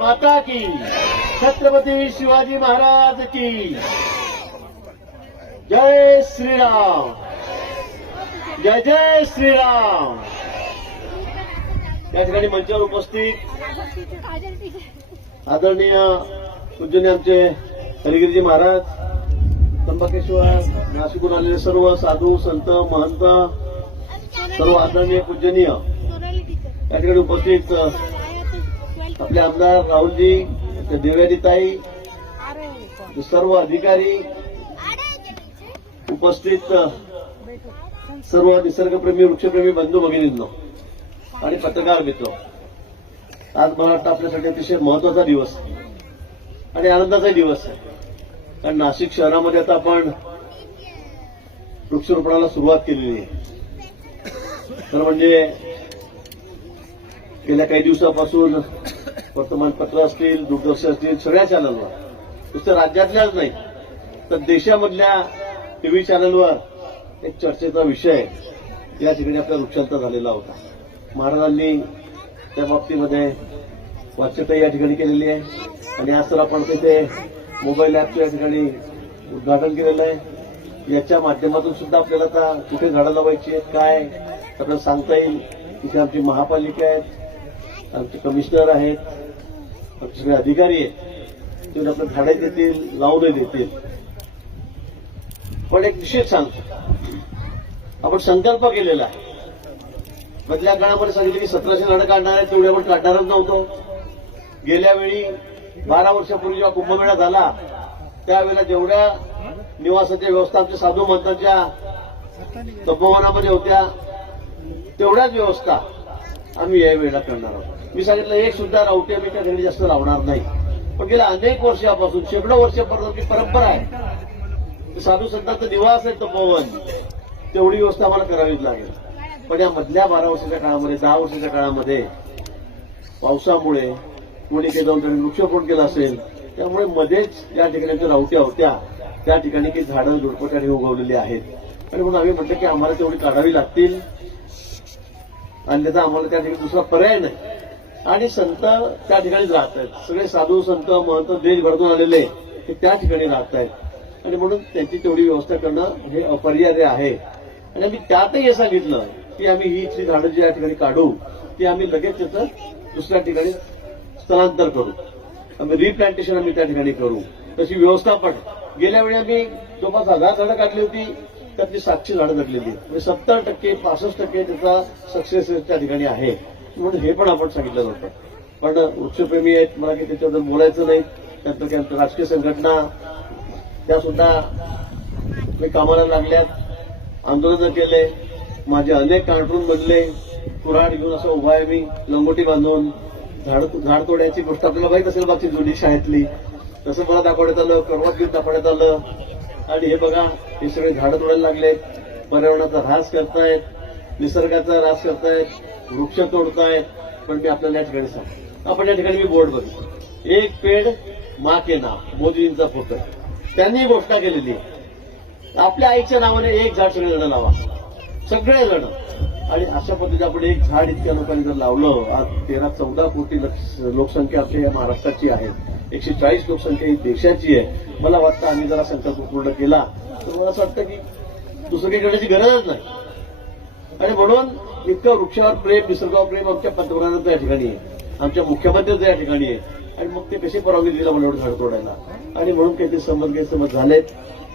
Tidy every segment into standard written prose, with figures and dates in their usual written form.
माता की, छत्रपती शिवाजी महाराज की जय श्रीराम, जय जय श्रीराम। या ठिकाणी मंचावर उपस्थित आदरणीय पूजनीय आमचे हरिगिरीजी महाराज, त्र्यंबकेश्वर, नाशिकहून आलेले सर्व साधू संत महंत, सर्व आदरणीय पूजनीय या ठिकाणी उपस्थित आपले आमदार राहुलजी, देवयानीताई, सर्व अधिकारी उपस्थित, सर्व निसर्गप्रेमी वृक्षप्रेमी बंधू भगिनींनो आणि पत्रकार मित्र, आज मला वाटतं आपल्यासाठी अतिशय महत्वाचा दिवस आणि आनंदाचा दिवस आहे. कारण नाशिक शहरामध्ये आता आपण वृक्षारोपणाला सुरुवात केलेली आहे. तर म्हणजे गेल्या काही दिवसापासून वर्तमानपत्र असतील, दूरदर्शन असतील, सगळ्या चॅनलवर, नुसतं राज्यातल्याच नाही तर देशामधल्या टीव्ही चॅनलवर एक चर्चेचा विषय या ठिकाणी आपला वृक्षांतर झालेला होता. महाराजांनी त्या बाबतीमध्ये वाच्यता या ठिकाणी केलेली आहे आणि आज तर आपण तिथे मोबाईल ऍपच्या या ठिकाणी उद्घाटन केलेलं आहे. याच्या माध्यमातून सुद्धा आपल्याला आता कुठे झाडं लावायची आहेत, काय आपल्याला सांगता येईल. इथे आमची महापालिका आहेत, आमचे कमिशनर आहेत, आमचे सगळे अधिकारी आहेत, ते आपल्याला झाडे देतील, लावून देतील. पण एक निश्चित सांगतो, आपण संकल्प केलेला आहे. मधल्या काळामध्ये सांगितलं की 1700 झाडं काढणार आहे, तेवढे आपण काढणारच नव्हतो. गेल्या वेळी 12 वर्षापूर्वी जेव्हा कुंभमेळा झाला त्यावेळेला जेवढ्या निवासाच्या व्यवस्था आमच्या साधू महंतांच्या तपोवनामध्ये होत्या तेवढ्याच व्यवस्था आम्ही या वेळेला करणार आहोत. मी सांगितलं एक सुद्धा रावटी आम्ही त्या घरी जास्त लावणार नाही. पण गेल्या अनेक वर्षापासून, शेकडो वर्षापासून परंपरा आहे, साधू संतांचा निवास आहे तपोवन, तेवढी व्यवस्था आम्हाला करावीच लागेल. पण या मधल्या 12 वर्षाच्या काळामध्ये, 10 वर्षाच्या काळामध्ये पावसामुळे कोणी काही जाऊन त्यांनी वृक्षारोपण केलं असेल, त्यामुळे मध्येच या ठिकाणी ज्या रावट्या होत्या त्या ठिकाणी काही झाडं झुडपं उगवलेली आहेत. आणि म्हणून आम्ही म्हटलं की आम्हाला तेवढी काढावी लागतील, अन्यथा आम्हाला त्या ठिकाणी दुसरा पर्याय नाही. आणि संत त्या ठिकाणीच राहत आहेत, सगळे साधू संत महंत देशभरातून आलेले ते त्या ठिकाणी राहत आहेत. आणि म्हणून त्यांची तेवढी व्यवस्था करणं हे अपरिहार्य आहे. आणि आम्ही त्यातही हे सांगितलं की आम्ही ही इथली झाडं जी या ठिकाणी काढू ती आम्ही लगेच त्याचं दुसऱ्या ठिकाणी स्थलांतर करू, आम्ही रिप्लांटेशन आम्ही त्या ठिकाणी करू. तशी व्यवस्थापन गेल्या वेळी आम्ही जवळपास 1000 झाडं काढली होती, त्यातली 700 झाडं जगलेली, म्हणजे 70% 65% त्याचा सक्सेस त्या ठिकाणी आहे. म्हणून हे पण आपण सांगितलं नव्हतं. पण वृक्षप्रेमी आहेत, मला काही त्याच्याबद्दल बोलायचं नाही. त्यानंतर राजकीय संघटना त्या सुद्धा कामाला लागल्यात, आंदोलनं केले, माझे अनेक कार्टून बनले, कुऱ्हाड घेऊन असं उभा आहे मी लंगोटी बांधून. झाड तोड्याची गोष्ट आपल्याला माहीत असेल बाकी जुनी शाळेतली, तसं मला दाखवण्यात आलं, करवत घेऊन दाखवण्यात आलं. आणि हे बघा, हे सगळे झाडं तोडायला लागले, पर्यावरणाचा ऱ्हास करतायत, निसर्गाचा ऱ्हास करतायत, वृक्ष तोडतायत. पण मी आपल्याला या ठिकाणी सांगतो, आपण या ठिकाणी मी बोर्ड बघितलं, एक पेड माँ के नाम, मोदींचा फोटो, त्यांनी घोषणा केलेली आहे. आपल्या आईच्या नावाने एक झाड सगळेजण लावा, सगळेजण. आणि अशा पद्धतीने आपण एक झाड इतक्या लोकांनी जर लावलं, आज 13-14 कोटी लोकसंख्या आपल्या या महाराष्ट्राची आहे, 140 लोकसंख्या ही देशाची आहे. मला वाटतं आम्ही जरा संकल्प पूर्ण केला तर मला असं वाटतं की दुसरं काही करण्याची गरजच नाही. आणि म्हणून इतकं वृक्षावर प्रेम, निसर्गावर प्रेम आमच्या पंतप्रधानांचं या ठिकाणी आहे, आमच्या मुख्यमंत्र्यांचं या ठिकाणी आहे. आणि मग ते कशी परवानगी दिला मला एवढं झाड तोडायला. आणि म्हणून काही ते गैरसमज झालेत,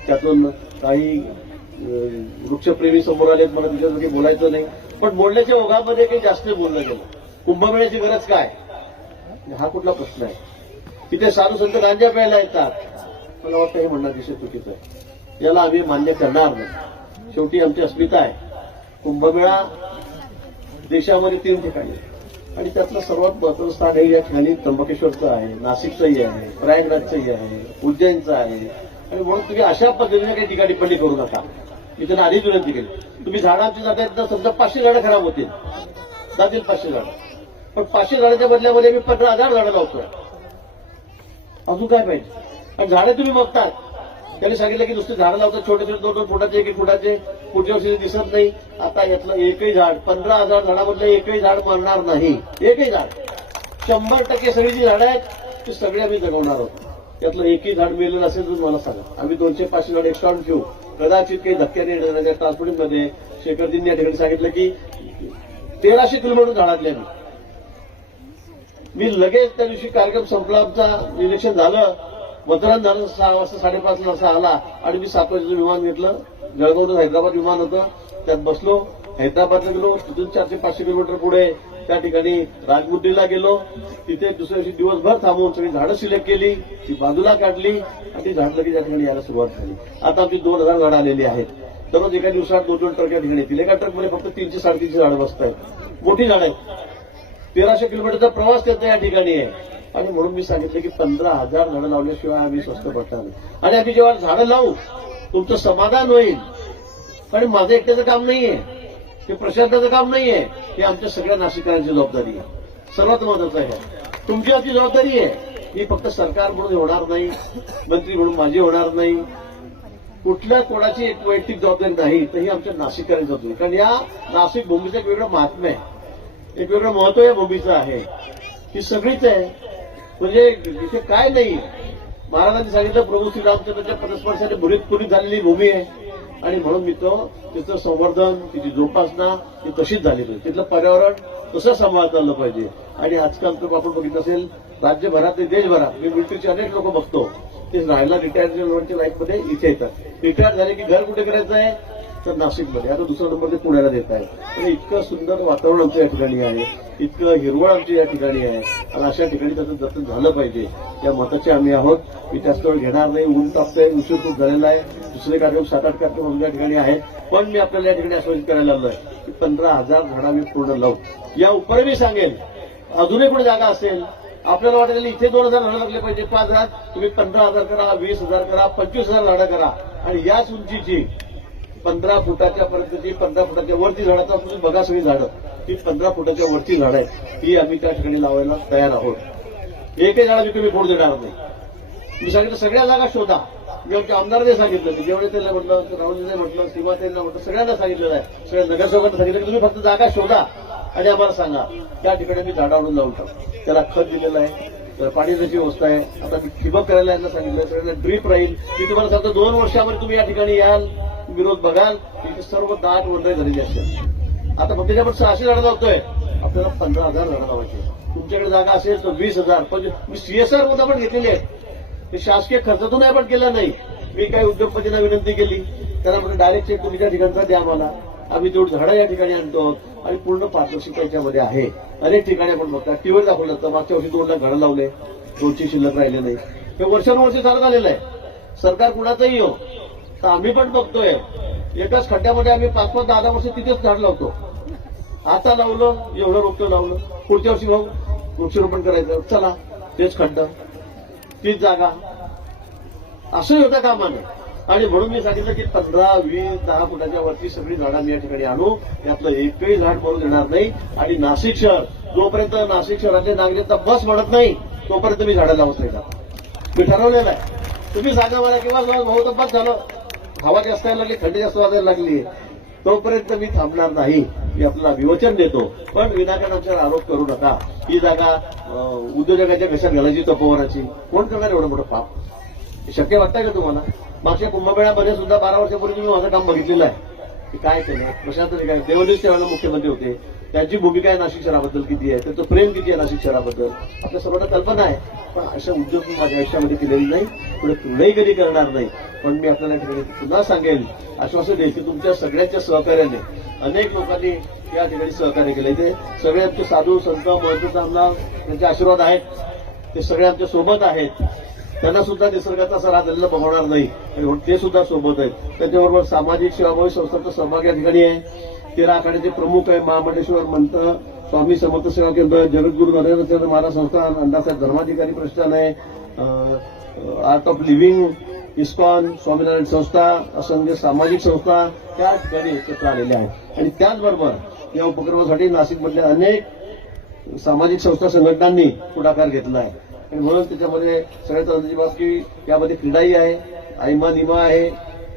त्यातून काही वृक्षप्रेमी समोर आलेत, मला तिच्यावर काही बोलायचं नाही. पण बोलण्याच्या ओघामध्ये काही जास्त बोललं गेलं. कुंभमेळ्याची गरज काय, हा कुठला प्रश्न आहे. तिथे साधू संत गांजा प्यायला येतात, मला वाटतं हे म्हणणं अतिशय चुकीचं आहे. याला आम्ही मान्य करणार नाही. शेवटी आमची अस्मिता आहे. कुंभमेळा देशामध्ये 3 ठिकाणी आणि त्यातलं सर्वात महत्वाचं स्थान हे या ठिकाणी त्र्यंबकेश्वरचं आहे, नाशिकचंही आहे, प्रयागराजचंही आहे, उज्जैनचं आहे. आणि म्हणून तुम्ही अशा पद्धतीने काही टिका टिप्पणी करू नका. मी त्यांना आधीच विनंती केली, तुम्ही झाडांची जातात तर समजा 500 झाडं खराब होतील, जातील 500 झाडं, पण 500 झाडाच्या बदल्यामध्ये मी 15,000 झाडं लावतोय. अजून काय पाहिजे. आणि झाडं तुम्ही बघतात, त्यांनी सांगितलं की नुसते झाडं लावतात छोटे छोटे 2-2 फुटाचे 1-1 फुटाचे, पुढच्या वर्षी दिसत नाही. आता यातलं एकही झाड 15,000 झाडामधलं एकही झाड मरणार नाही, एकही झाड. 100% सगळी जी झाडं आहेत ती सगळी आम्ही जगवणार आहोत. त्यातलं एकही झाड मिळालेलं असेल तर मला सांगा. आम्ही 200-500 झाड एक्स्ट्रा ठेवू. कदाचित काही धक्क्याने येणाऱ्या ट्रान्सपोर्टिंगमध्ये शेखरजींनी या ठिकाणी सांगितलं की 1300 किलोमीटर झाडातले मी लगेच त्या दिवशी कार्यक्रम संपला, आमचा इलेक्शन झालं, मतदान झालं, 6 वाजता 5:30 वाजता आला आणि मी 7 वाजेचं विमान घेतलं. जळगावचं हैदराबाद विमान होतं, त्यात बसलो, हैदराबादला गेलो. तिथून 400-500 किलोमीटर पुढे त्या ठिकाणी राजमुद्रीला गेलो. तिथे दुसऱ्या दिवशी दिवसभर थांबवून सगळी झाडं सिलेक्ट केली, ती बाजूला काढली आणि ती झाड लगेच या ठिकाणी यायला सुरुवात झाली. आता आमची 2000 झाडं आलेली आहेत. दररोज एका दिवसात 2-2 ट्रक या ठिकाणी येतील. एका ट्रकमध्ये फक्त 300-350 झाडं बसतात. मोठी झाडं आहेत. 1300 किलोमीटरचा प्रवास त्याचा या ठिकाणी आहे. आणि म्हणून मी सांगितलं की 15,000 झाडं लावल्याशिवाय आम्ही स्वस्त पडणार नाही. आणि आम्ही जेव्हा झाडं लावू तुमचं समाधान होईल. आणि माझं एकट्याचं काम नाहीये, हे प्रशासनाचं काम नाहीये, हे आमच्या सगळ्या नाशिकरांची जबाबदारी आहे. सर्वात महत्वाचं आहे तुमची आमची जबाबदारी आहे. ही फक्त सरकार म्हणून होणार नाही, मंत्री म्हणून माझी होणार नाही, कुठल्या कोणाची एक वैयक्तिक जबाबदारी नाही, तर ही आमच्या नाशिकरांची जबाबदारी. कारण या नाशिक भूमीचं एक वेगळं महात्म्य आहे, एक वेगळं महत्व या भूमीचं आहे. ही सगळीच आहे. म्हणजे इथे काय नाही. महाराजांनी सांगितलं प्रभू श्रीरामचंद्राच्या पदस्पर्शाने पुरीत झालेली भूमी आहे. आणि म्हणून मी तिचं संवर्धन, तिची जोपासना ही तशीच झाली पाहिजे. तिथलं पर्यावरण कसं सांभाळता आलं पाहिजे. आणि आजकाल तर आपण बघितलं असेल राज्यभरात देशभरात मी मिलिटरीचे अनेक लोक बघतो, ते राहायला रिटायर्डच्या लाईफमध्ये इथे येतात. रिटायर झाले की घर कुठे करायचं आहे तर नाशिकमध्ये. आता दुसरा नंबर ते पुण्याला देत आहे. आणि इतकं सुंदर वातावरण आमच्या या ठिकाणी आहे, इतकं हिरवळ आमची या ठिकाणी आहे. आणि अशा ठिकाणी त्याचं जतन झालं पाहिजे या मताचे आम्ही आहोत. मी जास्त वेळ घेणार नाही, ऊन तापतंय, उशीर खूप झालेला आहे. दुसरे कार्यक्रम 7-8 कार्यक्रम आमच्या ठिकाणी आहेत. पण मी आपल्याला या ठिकाणी आश्वासित करायला आलो आहे की 15,000 झाडं आम्ही पूर्ण लावू. या उपर मी सांगेल अजूनही पण जागा असेल, आपल्याला वाटेल इथे 2,000 झाडं लागले पाहिजे, 5,000 तुम्ही 15,000 करा, 20,000 करा, 25,000 झाडं करा. आणि याच उंचीची 15 फुटाच्या पर्यंतची, 15 फुटाच्या वरची झाडाचा तुम्ही बघा सगळी झाडं, ती 15 फुटाच्या वरची झाडं आहे, ही आम्ही त्या ठिकाणी लावायला तयार आहोत. एकही झाडं मी तुम्ही फोड देणार नाही. मी सांगितलं सगळ्या जागा शोधा. मी आमच्या आमदारांनी सांगितलं, जेवढे त्यांना म्हटलं, राहुलजीने म्हटलं, सीमाताईंना म्हटलं, सगळ्यांना सांगितलेलं आहे, सगळ्या नगरसेवकांना सांगितलं की तुम्ही फक्त जागा शोधा आणि आम्हाला सांगा. त्या ठिकाणी मी झाडं आणून लावून टाकू. त्याला खत दिलेलं आहे, तर पाण्याची व्यवस्था आहे. आता मी ठिबक करायला यांना सांगितलं, सगळ्यांना ड्रीप राहील. मी तुम्हाला सांगतो 2 वर्षामध्ये तुम्ही या ठिकाणी याल, विरोध बघाल, तिथे सर्व दाट वंदे झालेली असेल. आता फक्त त्याच्यावर 600 झाडं लावतोय, आपल्याला 15,000 झाडं लावायची. तुमच्याकडे जागा असेल तर 20,000. पण मी सीएसआर मुद्दा पण घेतलेली आहे, ते शासकीय खर्चातून पण केलं नाही. मी काही उद्योगपतींना विनंती केली, त्यांना म्हणजे डायरेक्ट चेक तुम्ही त्या ठिकाणचा द्या मला, आम्ही तेवढं झाडं या ठिकाणी आणतो. आणि पूर्ण पारदर्शकता याच्यामध्ये आहे. अनेक ठिकाणी आपण बघता टीव्हीवर दाखवलं तर मागच्या वर्षी 2 लाख झाडं लावले, 200 शिल्लक राहिले नाही. हे वर्षानुवर्षे चालत आलेलं आहे. सरकार कुणाचंही हो, तर आम्ही पण बघतोय एकाच खड्ड्यामध्ये आम्ही 5-5, 10 वर्ष तिथेच झाड लावतो. आता लावलं, एवढं रोपटं लावलं, पुढच्या वर्षी भाऊ वृक्षारोपण करायचं, चला तेच खड्डा, तीच जागा, असं होतं कामाने. आणि म्हणून मी सांगितलं की 15, 20, 10 फुटाच्या वरची सगळी झाडं मी या ठिकाणी आणू. यातलं एकही झाड मरून देणार नाही. आणि नाशिक शहर, जोपर्यंत नाशिक शहरातले नागरिकता बस म्हणत नाही तोपर्यंत मी झाडं लावत नाही. मी ठरवलेलं आहे. तुम्ही सांगा मला किंवा भाऊ तर बस झालं, हवा जास्त यायला लागली, थंडी जास्त वाजायला लागली, तोपर्यंत मी थांबणार नाही. मी आपल्याला विवचन देतो. पण विनाकारण आमच्यावर आरोप करू नका. ही जागा उद्योजकाच्या घशात घालायची तपोवनाची, कोण करणार एवढं मोठं पाप? शक्य वाटतंय का तुम्हाला? मागच्या कुंभमेळ्यामध्ये सुद्धा 12 वर्षापूर्वी मी माझं काम बघितलेलं आहे की काय केलं. प्रशासन काय, देवेंद्र त्यावेळेला मुख्यमंत्री होते, त्यांची भूमिका आहे नाशिक शहराबद्दल किती आहे, त्यांचं प्रेम किती आहे नाशिक शहराबद्दल, आपल्या सर्वांना कल्पना आहे. पण अशा उद्योग मी माझ्या आयुष्यामध्ये केलेली नाही, पुढे कधी करणार नाही. पण मी आपल्याला ठिकाणी पुन्हा सांगेल, आश्वासन देईल की तुमच्या सगळ्यांच्या सहकार्याने अनेक लोकांनी या ठिकाणी सहकार्य केले. ते सगळे आमचे साधू संत महंत आमदार त्यांचे आशीर्वाद आहेत, ते सगळे आमच्या सोबत आहेत. त्यांना सुद्धा निसर्गाचा असा राग झालेला बघवणार नाही आणि ते सुद्धा सोबत आहेत. त्याच्याबरोबर सामाजिक सेवाभावी संस्थांचा सहभाग या ठिकाणी आहे. 13 आखाड्याचे प्रमुख आहे, महामंडेश्वर मंत स्वामी समर्थ सेवा केंद्र, जगद्गुरू नरेंद्रचंद्र महाराज संस्थान, अण्णासाहेब धर्माधिकारी प्रतिष्ठान आहे, art of living, ISKCON, Swaminarayan संस्था, असंख्य सामाजिक संस्था त्या ठिकाणी एकत्र आलेल्या आहेत. आणि त्याचबरोबर या उपक्रमासाठी नाशिकमधल्या अनेक सामाजिक संस्था संघटनांनी पुढाकार घेतला आहे. आणि म्हणून त्याच्यामध्ये सगळ्यात आनंदाची बाब की यामध्ये क्रीडाही आहे, आयमा निमा आहे,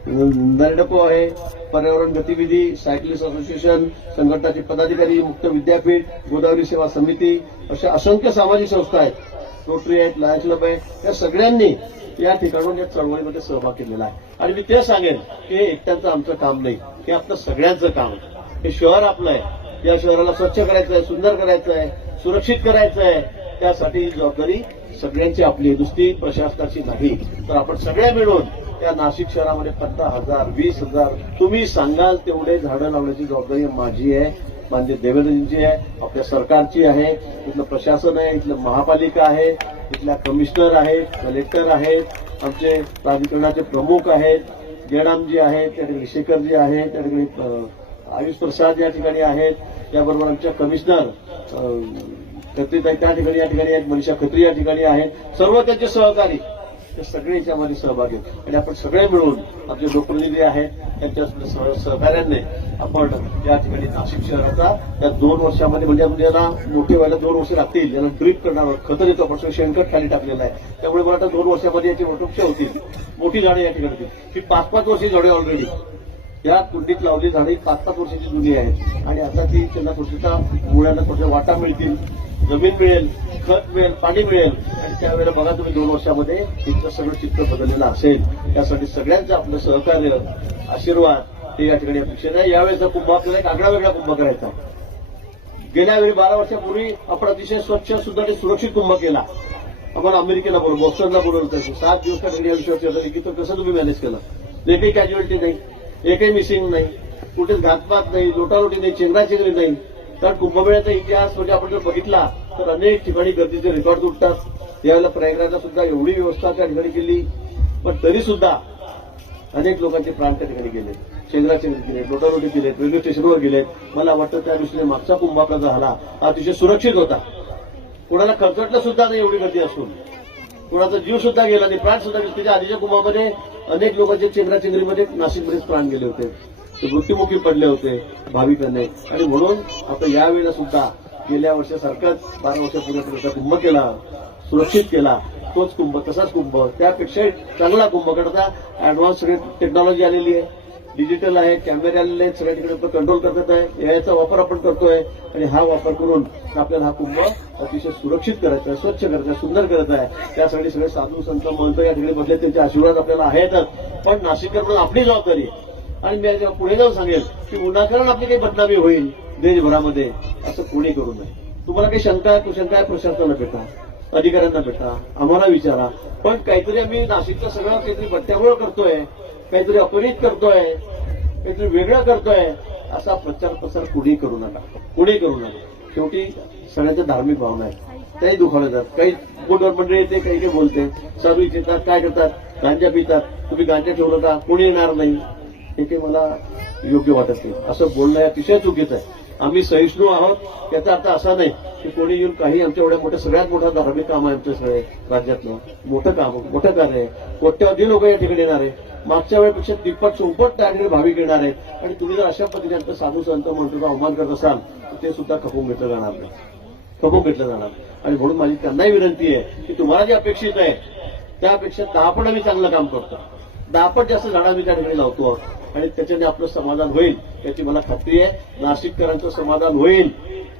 नरडको आहे, पर्यावरण गतिविधी, सायकलिस्ट असोसिएशन, संघटनाचे पदाधिकारी, मुक्त विद्यापीठ, गोदावरी सेवा समिती, अशा असंख्य सामाजिक संस्था आहेत, रोटरी आहेत, लायन्स क्लब आहे, या सगळ्यांनी या ठिकाणून या चळवळीमध्ये सहभाग केलेला आहे. आणि मी ते सांगेन की हे एकट्यांचं आमचं काम नाही, हे आपलं सगळ्यांचं काम आहे. हे शहर आपलं आहे, या शहराला स्वच्छ करायचं आहे, सुंदर करायचं आहे, सुरक्षित करायचं आहे. त्यासाठी ही जबाबदारी सगळ्यांची आपली, नुसती प्रशासनाची नाही. तर आपण सगळ्या मिळून त्या नाशिक शहरामध्ये 15,000 20,000 तुम्ही सांगाल तेवढे झाडं लावण्याची जबाबदारी माझी आहे, माननीय देवेंद्रजींची आहे, आपल्या सरकारची आहे, इथलं प्रशासन आहे, इथलं महापालिका आहे, इथल्या कमिशनर आहेत, कलेक्टर आहेत, आमचे प्राधिकरणाचे प्रमुख आहेत, जयरामजी आहेत, त्या ठिकाणी शेखरजी आहेत, त्या ठिकाणी आयुष प्रसाद या ठिकाणी आहेत, त्याबरोबर आमच्या कमिशनर खत्री त्या ठिकाणी या ठिकाणी आहेत, मनीषा खत्री या ठिकाणी आहेत, सर्व त्यांचे सहकारी ते सगळे याच्यामध्ये सहभागी आहेत. आणि आपण सगळे मिळून आपले लोकप्रतिनिधी आहेत त्यांच्या सहकार्याने आपण या ठिकाणी नाशिक शहराचा त्या 2 वर्षामध्ये म्हणजे याला मोठे व्हायला 2 वर्ष लागतील, याला ड्रीप करणार खतं देतो आपण, शेणखत खाली टाकलेलं आहे. त्यामुळे मला आता 2 वर्षामध्ये याची वृक्ष होतील, मोठी झाडे या ठिकाणी ही 5-5 वर्षी झाडे ऑलरेडी या कुंडीत लावली झाडे 5-5 वर्षाची जुनी आहेत. आणि आता ती त्यांना कुठच्या मुळ्यांना कुठल्या वाटा मिळतील, जमीन मिळेल, खत मिळेल, पाणी मिळेल. आणि त्यावेळेला बघा तुम्ही 2 वर्षामध्ये इथलं सगळं चित्र बदललेलं असेल. त्यासाठी सगळ्यांचं आपलं सहकार्य, आशीर्वाद हे या ठिकाणी अपेक्षित आहे. यावेळेचा कुंभ आपल्याला एक आगळा वेगळा कुंभ करायचा. गेल्या वेळी 12 वर्षापूर्वी आपण अतिशय स्वच्छ, सुंदर आणि सुरक्षित कुंभ केला. आपण अमेरिकेला बोलवलं, बॉस्टनला बोलवलं होतं. 7 दिवस त्या ठिकाणी या विषयावर चर्चा झाली की तो कसं तुम्ही मॅनेज केलं. एकही कॅज्युअलिटी नाही, एकही मिसिंग नाही, कुठेच घातपात नाही, लोटालोटी नाही, चेंगराचेंगरी नाही. कारण कुंभमेळ्याचा इतिहास म्हणजे आपण जर बघितला तर अनेक ठिकाणी गर्दीचे रेकॉर्ड तुटतात. यावेळेला प्रयागराजला सुद्धा एवढी व्यवस्था त्या ठिकाणी केली, पण तरी सुद्धा अनेक लोकांचे प्राण त्या ठिकाणी गेले, चेंगराचेंगरी केले, लोटालोटी केले, रेल्वे स्टेशनवर गेले. मला वाटतं त्या दृष्टीने मागचा कुंभ आपला झाला अतिशय सुरक्षित होता. कोणाला खर्चटलं सुद्धा नाही एवढी गर्दी असून, कोणाचा जीव सुद्धा गेला नाही, प्राण सुद्धा गेले. त्याच्या आधीच्या कुंभामध्ये अनेक लोकांचे चेंगराचेंगरीमध्ये नाशिकमध्येच प्राण गेले होते, ते मृत्युमुखी पडले होते भाविकांनी. आणि म्हणून आता यावेळेला सुद्धा गेल्या वर्षासारखाच 12 वर्षापूर्वी आपण कुंभ केला, सुरक्षित केला, तोच कुंभ, तसाच कुंभ, त्यापेक्षा चांगला कुंभ करता. ऍडव्हान्स सगळी टेक्नॉलॉजी आलेली आहे, डिजिटल आहे, कॅमेरे आलेले आहेत, सगळ्या ठिकाणी आपण कंट्रोल करत आहे, याचा वापर आपण करतोय. आणि हा वापर करून आपल्याला हा कुंभ अतिशय सुरक्षित करायचा आहे, स्वच्छ करायचा आहे, सुंदर करायचा आहे. त्यासाठी सगळे साधू संत महंत या ठिकाणी बसले, त्यांचे आशीर्वाद आपल्याला आहेतच. पण नाशिककर म्हणून आपली जबाबदारी आहे. आणि मी पुढे जाऊन सांगेल की उन्हाकरण आपली काही बदनामी होईल देशभरामध्ये, असं कोणी करू नये. तुम्हाला काही शंका आहे, कुशंका आहे, प्रशासनाला भेटा, अधिकाऱ्यांना भेटा, आम्हाला विचारा. पण काहीतरी आम्ही नाशिकचं सगळं काहीतरी बट्ट्यामुळे करतोय, काहीतरी अपरित करतोय, काहीतरी वेगळं करतोय, असा प्रचार प्रसार कुणी करू नका, कुणी करू नका. शेवटी सगळ्यांच्या धार्मिक भावना आहेत, त्याही दुखावल्या जातात. काही गुडवर मंडळी येते, काही काही बोलते, साधू येतात, काय करतात, गांजा पितात, तुम्ही गांजा ठेवलं का, कोणी येणार नाही, हे काही मला योग्य वाटत नाही. असं बोलणं अतिशय चुकीचं आहे. आम्ही सहिष्णू आहोत, त्याचा अर्थ असा नाही की कोणी येऊन काही आमच्या एवढ्या मोठं, सगळ्यात मोठं धार्मिक काम आहे आमच्या सगळे राज्यातलं, मोठं काम, मोठं कार्य आहे. कोट्यावधी लोक या ठिकाणी येणार आहे, मागच्या वेळेपेक्षा तिप्पट चौपट त्या ठिकाणी भाविक येणार आहे. आणि तुम्ही जर अशा पद्धतीने साधू संत म्हणतो अवमान करत असाल तर ते सुद्धा खपवून घेतलं जाणार नाही, खपवून घेतलं जाणार. आणि म्हणून माझी त्यांनाही विनंती आहे की तुम्हाला जे अपेक्षित आहे त्यापेक्षा 10 पट आम्ही चांगलं काम करतो, 10 पट जास्त झाडं आम्ही त्या ठिकाणी लावतो आणि त्याच्याने आपलं समाधान होईल याची मला खात्री आहे. नाशिककरांचं समाधान होईल,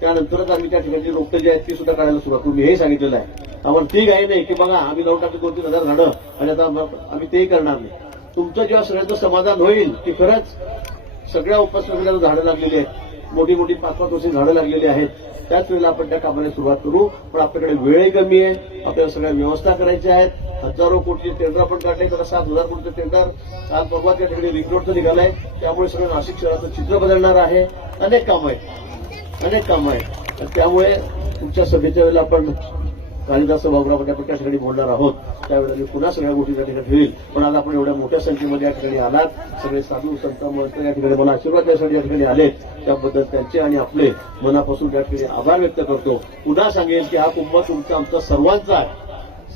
त्यानंतरच आम्ही त्या ठिकाणी रोपटे जे आहेत ती सुद्धा काढायला सुरुवात करू. मी हे सांगितलेलं आहे. आम्हाला ती काही नाही की बघा आम्ही लावून टाकतो 2-3 हजार झाडं आणि आता आम्ही तेही करणार नाही. तुमचं जेव्हा सगळ्यांचं समाधान होईल की खरंच सगळ्या उपासनाला झाडं लागलेली आहेत, मोठी मोठी 5-5 वर्षी झाडं लागलेली आहेत, त्याच वेळेला आपण त्या कामाला सुरुवात करू. पण आपल्याकडे वेळही कमी आहे, आपल्याला सगळ्या व्यवस्था करायच्या आहेत. हजारो कोटीचे टेंडर आपण काढले, त्याला 7,000 कोटीचं टेंडर काल परवा त्या ठिकाणी रिंग रोडचं निघालंय. त्यामुळे सगळं नाशिक शहराचं चित्र बदलणार आहे. अनेक कामं आहेत, अनेक कामं आहेत. त्यामुळे तुमच्या सभेच्या वेळेला आपण कालिदास सभागृहामध्ये आपण त्या ठिकाणी बोलणार आहोत, त्यावेळेला मी पुन्हा सगळ्या गोष्टी त्या ठिकाणी होईल. पण आज आपण एवढ्या मोठ्या संख्येमध्ये या ठिकाणी आलात, सगळे साधू संत महंत या ठिकाणी मला आशीर्वाद द्यासाठी या ठिकाणी आलेत, त्याबद्दल त्यांचे आणि आपले मनापासून त्या ठिकाणी आभार व्यक्त करतो. पुन्हा सांगेल की हा कुंभ तुमचा आमचा सर्वांचा आहे,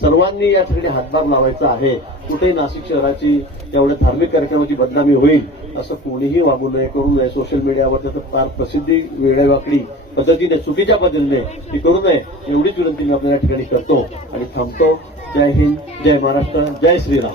सर्वांनी या ठिकाणी हातभार लावायचा आहे. कुठेही नाशिक शहराची एवढ्या धार्मिक कार्यक्रमाची बदनामी होईल असं कोणीही वागू नये, करू नये. सोशल मीडियावर त्याचं फार प्रसिद्धी वेगळ्यावाकडी पद्धतीने, चुकीच्या पद्धतीने ती करू नये एवढीच विनंती मी आपल्या या ठिकाणी करतो आणि थांबतो. जय हिंद, जय महाराष्ट्र, जय श्रीराम.